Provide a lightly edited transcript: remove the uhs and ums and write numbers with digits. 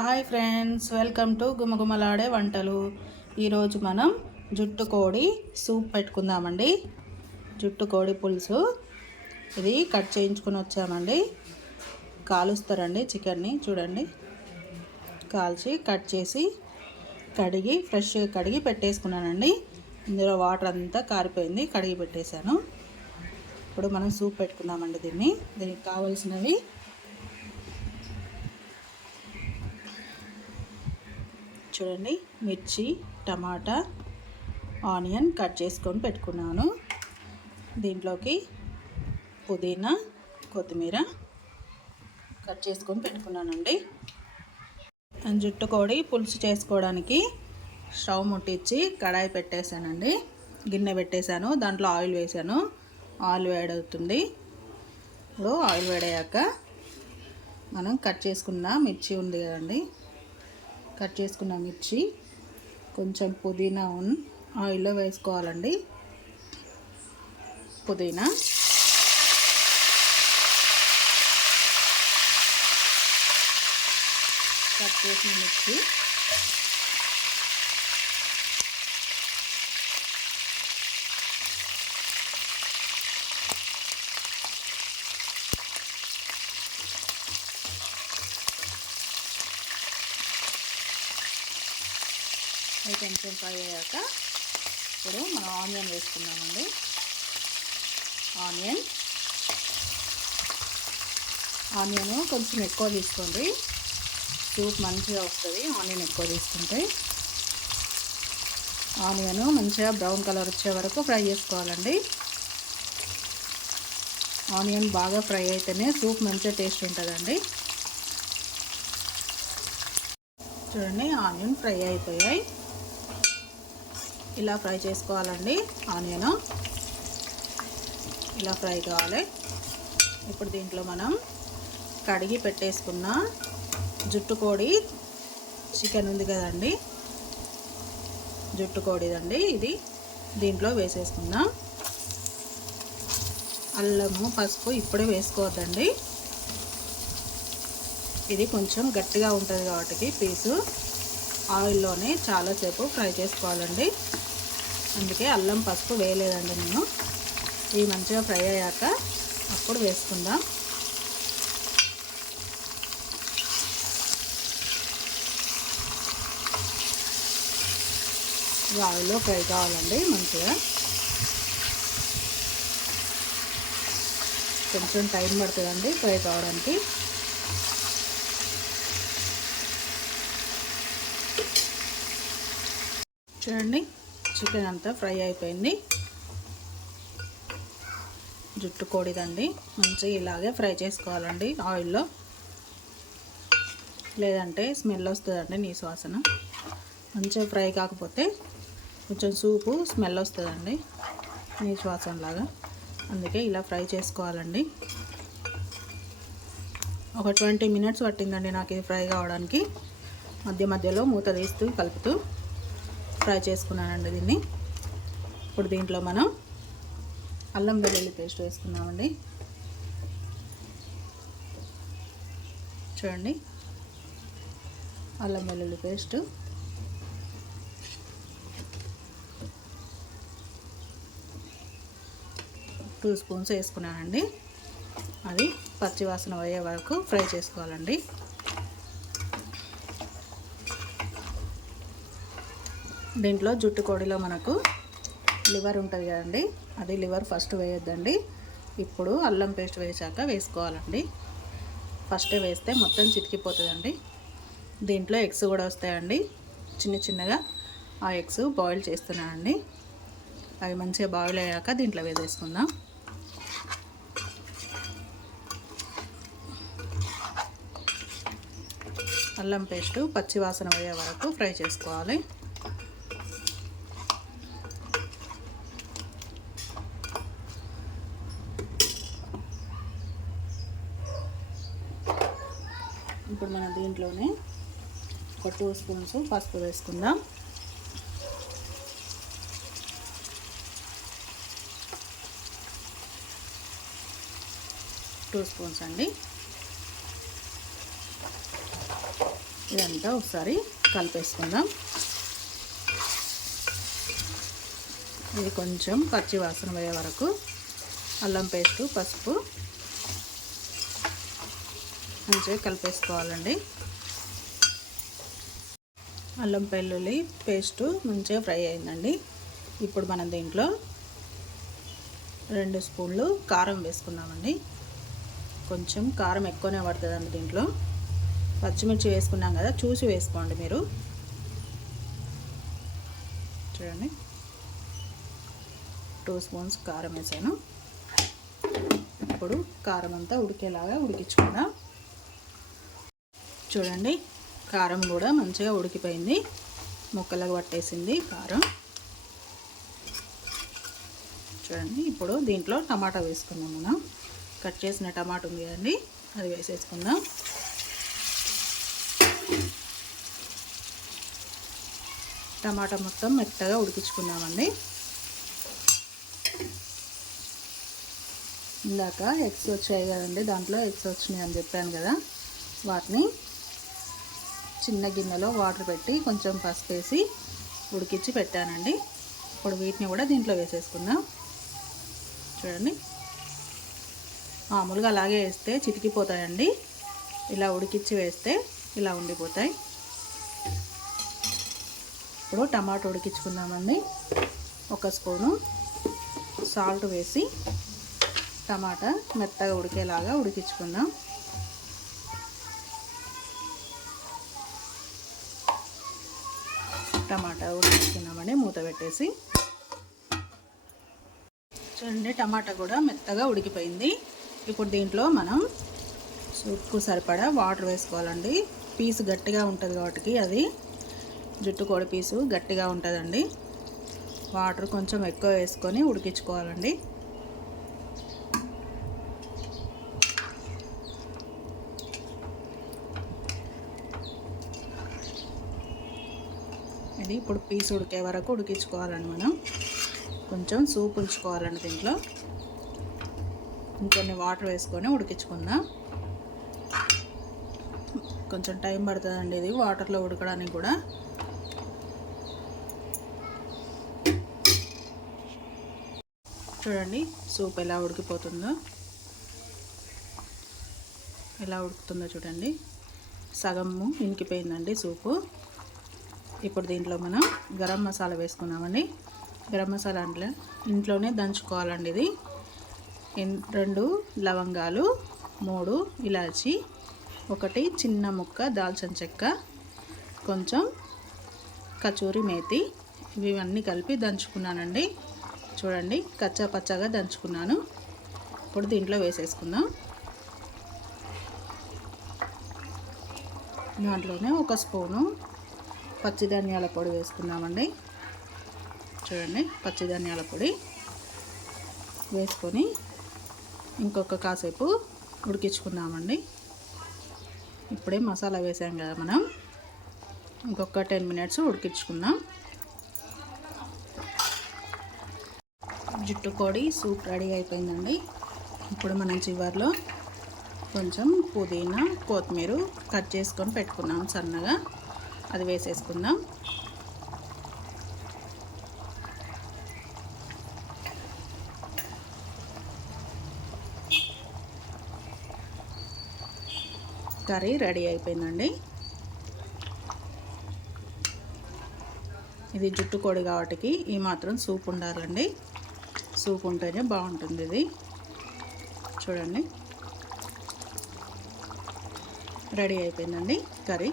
Hi friends, welcome to గుమగుమలాడే వంటలు. ఈరోజు మనం జుట్టు కోడి సూప్ పెట్టుకుందామండి. జుట్టు కోడి పులుసు ఇది కట్ చేయించుకొని వచ్చామండి. కాలుస్తారండి చికెన్ని, చూడండి. కాల్చి కట్ చేసి ఫ్రెష్గా కడిగి పెట్టేసుకున్నానండి. ఇందులో వాటర్ అంతా కారిపోయింది, కడిగి పెట్టేశాను. ఇప్పుడు మనం సూప్ పెట్టుకుందామండి. దీనికి కావాల్సినవి చూడండి. మిర్చి, టమాటా, ఆనియన్ కట్ చేసుకొని పెట్టుకున్నాను. దీంట్లోకి పుదీనా, కొత్తిమీర కట్ చేసుకొని పెట్టుకున్నానండి. జుట్టు కోడి పులుసు చేసుకోవడానికి స్టవ్ ముట్టించి కడాయి పెట్టేశానండి. గిన్నె పెట్టేశాను, దాంట్లో ఆయిల్ వేసాను. ఆయిల్ వేడవుతుంది. ఇప్పుడు ఆయిల్ వేడయ్యాక మనం కట్ చేసుకున్న మిర్చి ఉంది కదండి, కట్ చేసుకున్న మిర్చి కొంచెం పుదీనా ఆయిల్లో వేసుకోవాలండి. పుదీనా కట్ చేసిన మిర్చి కొంచెం ఫ్రై అయ్యాక ఇప్పుడు మనం ఆనియన్ వేసుకున్నామండి. ఆనియన్ కొంచెం ఎక్కువ తీసుకోండి, సూప్ మంచిగా వస్తుంది. ఆనియన్ ఎక్కువ తీసుకుంటే ఆనియన్ మంచిగా బ్రౌన్ కలర్ వచ్చే వరకు ఫ్రై చేసుకోవాలండి. ఆనియన్ బాగా ఫ్రై అయితేనే సూప్ మంచిగా టేస్ట్ ఉంటుందండి. చూడండి, ఆనియన్ ఫ్రై అయిపోయాయి. ఇలా ఫ్రై చేసుకోవాలండి. ఆనియన్ ఇలా ఫ్రై కావాలి. ఇప్పుడు దీంట్లో మనం కడిగి పెట్టేసుకున్న జుట్టు కోడి చికెన్ ఉంది కదండి, జుట్టు కోడిదండి ఇది. దీంట్లో వేసేసుకుందాం. అల్లము, పసుపు ఇప్పుడే వేసుకోవద్దండి. ఇది కొంచెం గట్టిగా ఉంటుంది కాబట్టి పీసు ఆయిల్లోనే చాలాసేపు ఫ్రై చేసుకోవాలండి. అందుకే అల్లం, పసుపు వేయలేదండి నేను. ఇవి మంచిగా ఫ్రై అయ్యాక అప్పుడు వేసుకుందాం. ఇవి ఆయిల్లో ఫ్రై కావాలండి మంచిగా. కొంచెం టైం పడుతుందండి ఫ్రై కావడానికి. చూడండి, చికెన్ అంతా ఫ్రై అయిపోయింది. జుట్టు కోడిదండి, మంచిగా ఇలాగే ఫ్రై చేసుకోవాలండి ఆయిల్లో, లేదంటే స్మెల్ వస్తుందండి, నీసు వాసన. మంచిగా ఫ్రై కాకపోతే కొంచెం సూపు స్మెల్ వస్తుందండి, నీసు వాసన లాగా. అందుకే ఇలా ఫ్రై చేసుకోవాలండి. ఒక 20 మినిట్స్ పట్టిందండి నాకు ఇది ఫ్రై కావడానికి. మధ్య మధ్యలో మూత తీస్తూ కలుపుతూ ఫ్రై చేసుకున్నానండి దీన్ని. ఇప్పుడు దీంట్లో మనం అల్లం వెల్లుల్లి పేస్ట్ వేసుకున్నామండి. చూడండి, అల్లం వెల్లుల్లి పేస్ట్ 2 స్పూన్స్ వేసుకున్నానండి. అది పచ్చివాసన పోయే వరకు ఫ్రై చేసుకోవాలండి. దీంట్లో జుట్టు కోడిలో మనకు లివర్ ఉంటుంది కదండి, అది లివర్ ఫస్ట్ వేయొద్దండి. ఇప్పుడు అల్లం పేస్ట్ వేసాక వేసుకోవాలండి. ఫస్టే వేస్తే మొత్తం చితికిపోతుందండి. దీంట్లో ఎగ్స్ కూడా వస్తాయండి, చిన్న చిన్నగా. ఆ ఎగ్స్ బాయిల్ చేస్తున్నానండి. అవి మంచిగా బాయిల్ అయ్యాక దీంట్లో వేసేసుకుందాం. అల్లం పేస్టు పచ్చివాసన పోయే వరకు ఫ్రై చేసుకోవాలి. ఇప్పుడు మనం దీంట్లోనే ఒక 2 స్పూన్స్ పసుపు వేసుకుందాం. టూ స్పూన్స్ అండి. ఇదంతా ఒకసారి కలిపేసుకుందాం. ఇది కొంచెం పచ్చి వాసన పోయే వరకు అల్లం పేస్టు, పసుపు మంచిగా కలిపేసుకోవాలండి. అల్లం వెల్లుల్లి పేస్టు మంచిగా ఫ్రై అయిందండి. ఇప్పుడు మనం దీంట్లో 2 స్పూన్లు కారం వేసుకున్నామండి. కొంచెం కారం ఎక్కువనే పడుతుందండి దీంట్లో. పచ్చిమిర్చి వేసుకున్నాం కదా, చూసి వేసుకోండి మీరు. చూడండి, 2 స్పూన్స్ కారం వేసాను. ఇప్పుడు కారం అంతా ఉడికేలాగా ఉడికించుకుందాం. చూడండి, కారం కూడా మంచిగా ఉడికిపోయింది, ముక్కలకు పట్టేసింది కారం. చూడండి, ఇప్పుడు దీంట్లో టమాటా వేసుకుందాం. మనం కట్ చేసిన టమాటా ఉంది కదండి, అది వేసేసుకుందాం. టమాటా మొత్తం మెత్తగా ఉడికించుకుందామండి. ఇందాక ఎగ్స్ వచ్చాయి కదండి, దాంట్లో ఎగ్స్ వచ్చినాయి అని చెప్పాను కదా, వాటిని చిన్న గిన్నెలో వాటర్ పెట్టి కొంచెం పసుపు వేసి ఉడికించి పెట్టానండి. ఇప్పుడు వీటిని కూడా దీంట్లో వేసేసుకుందాం. చూడండి, మామూలుగా అలాగే వేస్తే చితికిపోతాయండి. ఇలా ఉడికించి వేస్తే ఇలా ఉండిపోతాయి. ఇప్పుడు టమాటా ఉడికించుకుందామండి. 1 స్పూను సాల్ట్ వేసి టమాటా మెత్తగా ఉడికేలాగా ఉడికించుకుందాం. టమాటా ఉడికించుకున్నామండి, మూత పెట్టేసి. చూడండి, టమాటా కూడా మెత్తగా ఉడికిపోయింది. ఇప్పుడు దీంట్లో మనం సూప్కు సరిపడా వాటర్ వేసుకోవాలండి. పీసు గట్టిగా ఉంటుంది కాబట్టి, అది జుట్టు కోడి పీసు గట్టిగా ఉంటుందండి. వాటర్ కొంచెం ఎక్కువ వేసుకొని ఉడికించుకోవాలండి. ఇది ఇప్పుడు పీసు ఉడికే వరకు ఉడికించుకోవాలండి. మనం కొంచెం సూప్ ఉంచుకోవాలండి దీంట్లో. ఇంకొన్ని వాటర్ వేసుకొని ఉడికించుకుందాం. కొంచెం టైం పడుతుందండి ఇది వాటర్లో ఉడకడానికి కూడా. చూడండి, సూప్ ఎలా ఉడికిపోతుందో, ఎలా ఉడుకుతుందో చూడండి. సగము ఇంకిపోయిందండి సూపు. ఇప్పుడు దీంట్లో మనం గరం మసాలా వేసుకున్నామండి. గరం మసాలా అంటే ఇంట్లోనే దంచుకోవాలండి. ఇది 2 లవంగాలు, 3 ఇలాచి, 1 చిన్న ముక్క దాల్చిన చెక్క, కొంచెం కచూరి మేతి, ఇవన్నీ కలిపి దంచుకున్నానండి. చూడండి, కచ్చా పచ్చగా దంచుకున్నాను. ఇప్పుడు దీంట్లో వేసేసుకుందాం. దాంట్లోనే 1 స్పూను పచ్చి ధనియాల పొడి వేసుకున్నామండి. చూడండి, పచ్చి ధనియాల పొడి వేసుకొని ఇంకొక కాసేపు ఉడికించుకుందామండి. ఇప్పుడే మసాలా వేసాం కదా మనం, ఇంకొక 10 మినిట్స్ ఉడికించుకుందాం. జుట్టు కోడి సూప్ రెడీ అయిపోయిందండి. ఇప్పుడు మనం చివర్లో కొంచెం పుదీనా, కొత్తిమీర కట్ చేసుకొని పెట్టుకున్నాం సన్నగా, అది వేసేసుకుందాం. కర్రీ రెడీ అయిపోయిందండి. ఇది జుట్టు కోడి కాబట్టి ఈ మాత్రం సూప్ ఉండాలండి. సూప్ ఉంటేనే బాగుంటుంది ఇది. చూడండి, రెడీ అయిపోయిందండి కర్రీ.